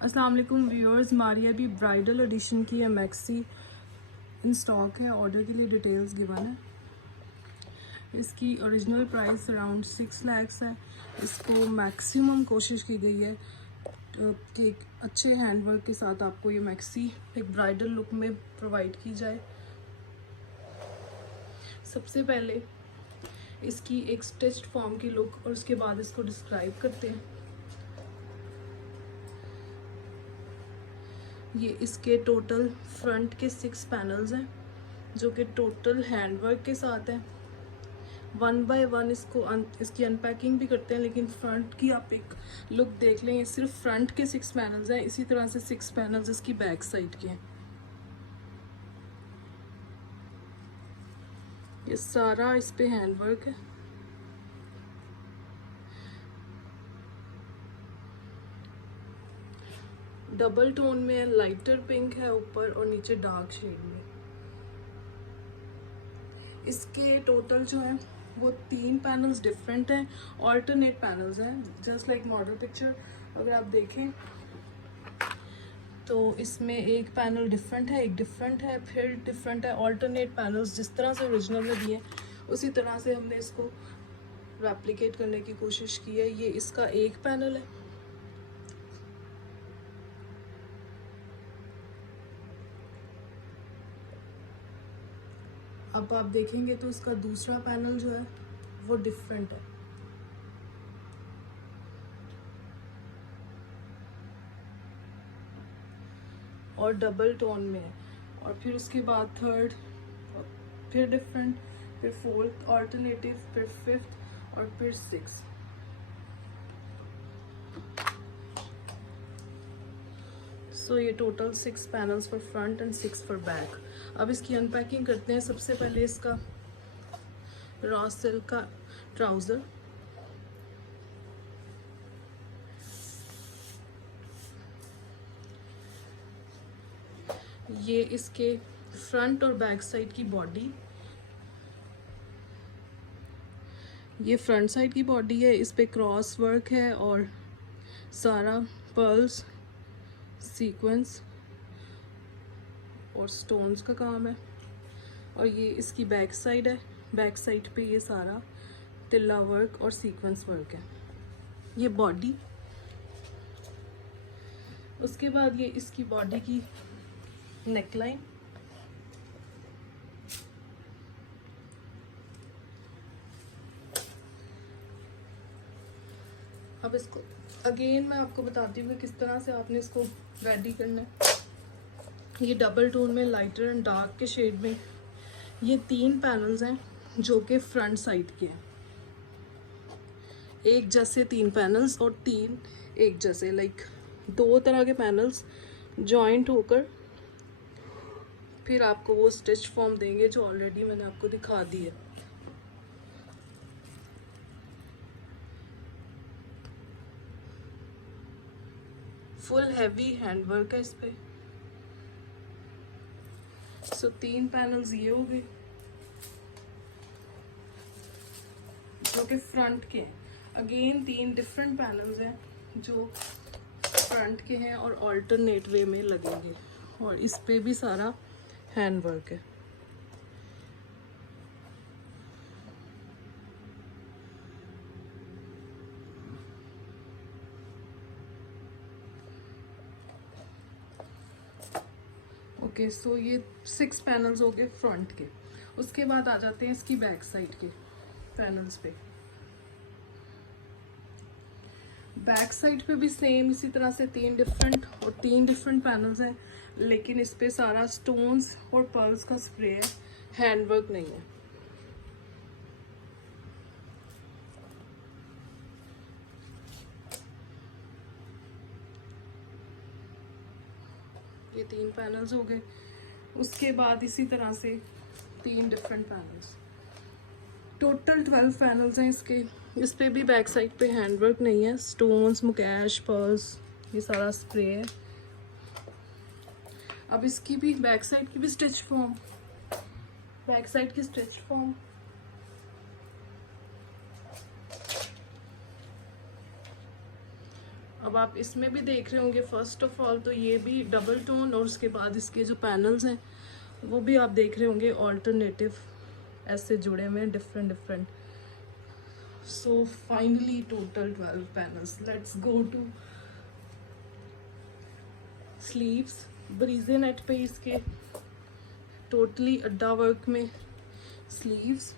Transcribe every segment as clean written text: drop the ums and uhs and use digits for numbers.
अस्सलाम वालेकुम व्यूअर्स, हमारी अभी ब्राइडल एडिशन की है मैक्सी इन स्टॉक है। ऑर्डर के लिए डिटेल्स गिवन है। इसकी ओरिजिनल प्राइस अराउंड 6 लाख है। इसको मैक्सिमम कोशिश की गई है कि एक अच्छे हैंडवर्क के साथ आपको ये मैक्सी एक ब्राइडल लुक में प्रोवाइड की जाए। सबसे पहले इसकी एक स्टिच्ड फॉर्म की लुक और उसके बाद इसको डिस्क्राइब करते हैं। ये इसके टोटल फ्रंट के 6 पैनल्स हैं जो कि टोटल हैंडवर्क के साथ हैं। 1 बाय 1 इसकी अनपैकिंग भी करते हैं, लेकिन फ्रंट की आप एक लुक देख लें। ये सिर्फ फ्रंट के 6 पैनल्स हैं। इसी तरह से 6 पैनल्स इसकी बैक साइड के हैं। ये सारा इस पे हैंडवर्क है। डबल टोन में है, लाइटर पिंक है ऊपर और नीचे डार्क शेड में। इसके टोटल जो है वो 3 पैनल्स डिफरेंट हैं, ऑल्टरनेट पैनल्स हैं, जस्ट लाइक मॉडल पिक्चर। अगर आप देखें तो इसमें एक पैनल डिफरेंट है, एक डिफरेंट है, फिर डिफरेंट है। ऑल्टरनेट पैनल्स जिस तरह से ओरिजिनल में दिए उसी तरह से हमने इसको रेप्लिकेट करने की कोशिश की है। ये इसका एक पैनल है। अब आप देखेंगे तो इसका दूसरा पैनल जो है वो डिफरेंट है। और डबल टोन में है। और फिर उसके बाद थर्ड, फिर डिफरेंट, फिर फोर्थ ऑल्टरनेटिव, फिर फिफ्थ और फिर सिक्स। सो ये total 6 panels for front end 6 for back. अब इसकी अनपैकिंग करते हैं। सबसे पहले इसका रॉ सिल्क का ट्राउज़र, ये इसके फ्रंट और बैक साइड की बॉडी। ये फ्रंट साइड की बॉडी है। इस पे क्रॉस वर्क है और सारा पर्ल्स, सीक्वेंस और स्टोन्स का काम है। और ये इसकी बैक साइड है। बैक साइड पे ये सारा तिल्ला वर्क और सीक्वेंस वर्क है। ये बॉडी। उसके बाद ये इसकी बॉडी की नेकलाइन। अब इसको अगेन मैं आपको बताती हूँ कि किस तरह से आपने इसको रेडी करना है। ये डबल टोन में लाइटर एंड डार्क के शेड में ये 3 पैनल्स हैं जो कि फ्रंट साइड के हैं। एक जैसे 3 पैनल्स और 3 एक जैसे, लाइक 2 तरह के पैनल्स जॉइंट होकर फिर आपको वो स्टिच फॉर्म देंगे जो ऑलरेडी मैंने आपको दिखा दी है। फुल हैवी हैंडवर्क है इस पे। सो 3 पैनल्स ये हो गए जो कि फ्रंट के हैं। अगेन 3 डिफरेंट पैनल्स हैं जो फ्रंट के हैं और ऑल्टरनेट वे में लगेंगे। और इस पे भी सारा हैंडवर्क है। ओके, सो ये 6 पैनल्स हो गए फ्रंट के। उसके बाद आ जाते हैं इसकी बैक साइड के पैनल्स पे। बैक साइड पे भी सेम इसी तरह से 3 डिफरेंट पैनल्स हैं, लेकिन इस पे सारा स्टोन्स और पर्ल्स का स्प्रे है, हैंडवर्क नहीं है। ये 3 पैनल्स हो गए। उसके बाद इसी तरह से 3 डिफरेंट पैनल्स, टोटल 12 पैनल्स हैं इसके। इस पे भी बैक साइड पे हैंडवर्क नहीं है, स्टोन्स, मुकैश, पर्ल्स, ये सारा स्प्रे है। अब इसकी भी बैक साइड की भी स्टिच फॉर्म, बैक साइड की स्टिच फॉर्म। अब आप इसमें भी देख रहे होंगे, फर्स्ट ऑफ ऑल तो ये भी डबल टोन, और उसके बाद इसके जो पैनल्स हैं वो भी आप देख रहे होंगे ऑल्टरनेटिव ऐसे जुड़े हुए हैं, different different. So finally total 12 panels. Let's go to sleeves. ब्रीजे नेट पे इसके टोटली अड्डा वर्क में स्लीव्स।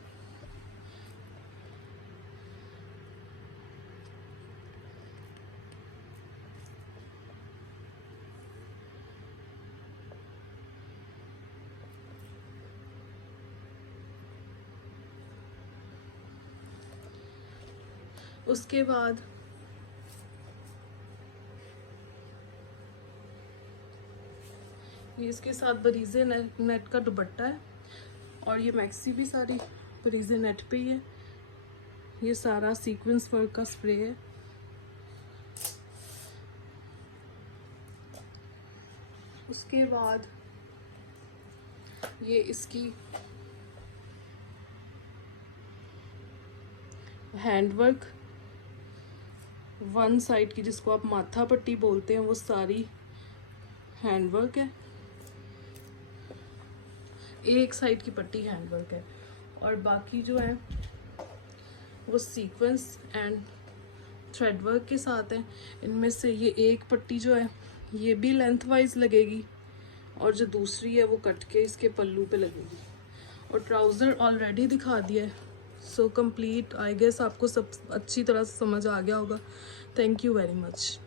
उसके बाद ये इसके साथ बरीजे नेट का दुपट्टा है, और ये मैक्सी भी सारी बरीजे नेट पे ही है। ये सारा सीक्वेंस वर्क का स्प्रे है। उसके बाद ये इसकी हैंडवर्क, वन साइड की जिसको आप माथा पट्टी बोलते हैं, वो सारी हैंडवर्क है। एक साइड की पट्टी हैंडवर्क है, और बाकी जो है वो सीक्वेंस एंड थ्रेड वर्क के साथ है। इनमें से ये एक पट्टी जो है ये भी लेंथ वाइज लगेगी, और जो दूसरी है वो कट के इसके पल्लू पे लगेगी। और ट्राउज़र ऑलरेडी दिखा दिया है। सो कंप्लीट, आई गेस आपको सब अच्छी तरह से समझ आ गया होगा। Thank you very much.